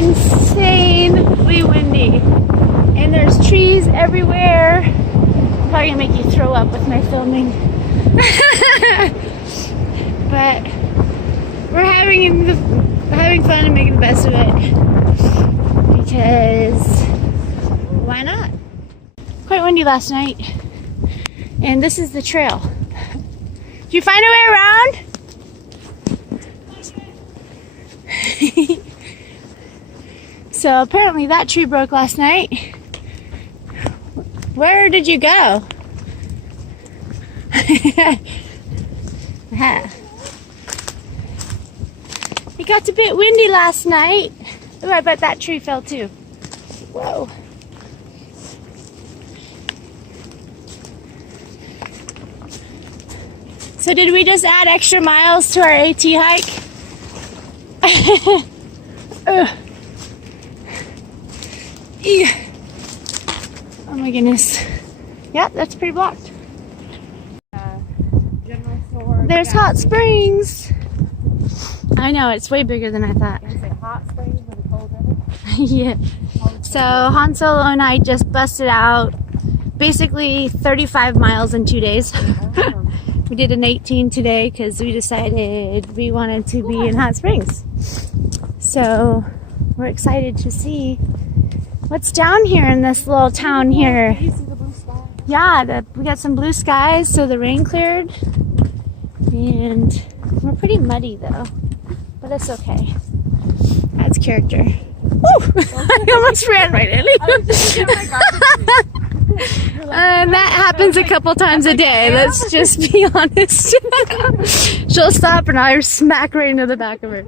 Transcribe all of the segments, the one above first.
insanely windy. And there's trees everywhere. I'm probably gonna make you throw up with my filming. But we're having fun and making the best of it. Because why not? Quite windy last night. And this is the trail. Did you find a way around? So apparently that tree broke last night. Where did you go? It got a bit windy last night. Oh, I bet that tree fell too. Whoa. So did we just add extra miles to our AT hike? Oh my goodness. Yep, that's pretty blocked. General store. There's hot springs. I know, it's way bigger than I thought. Is it hot springs with a cold river? Yeah. So Han Solo and I just busted out basically 35 miles in 2 days. We did an 18 today because we decided we wanted to be in hot springs. So we're excited to see what's down here in this little town here. You see the blue sky? Yeah, we got some blue skies, so the rain cleared. And we're pretty muddy though, but it's okay. Adds character. Woo! I almost ran right in. And that happens a couple times a day, let's just be honest. She'll stop and I'll smack right into the back of her.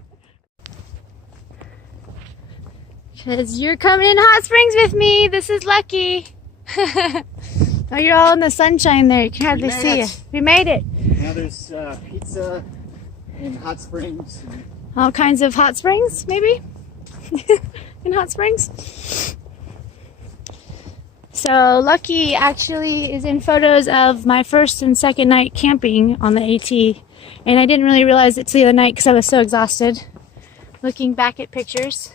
Because you're coming in hot springs with me. This is lucky. Oh, you're all in the sunshine there. You can hardly see you. We made it. Now there's pizza and hot springs. All kinds of hot springs, maybe? In hot springs? So Lucky actually is in photos of my first and second night camping on the AT. And I didn't really realize it till the other night because I was so exhausted. Looking back at pictures.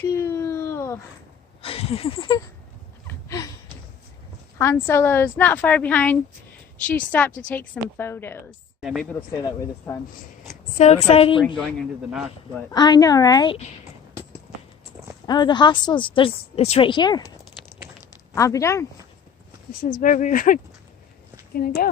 Cool. Han Solo's not far behind. She stopped to take some photos. Yeah, maybe it'll stay that way this time. So exciting. Like spring going into the knock, but I know, right? Oh, the hostels, it's right here. I'll be darned. This is where we were gonna go.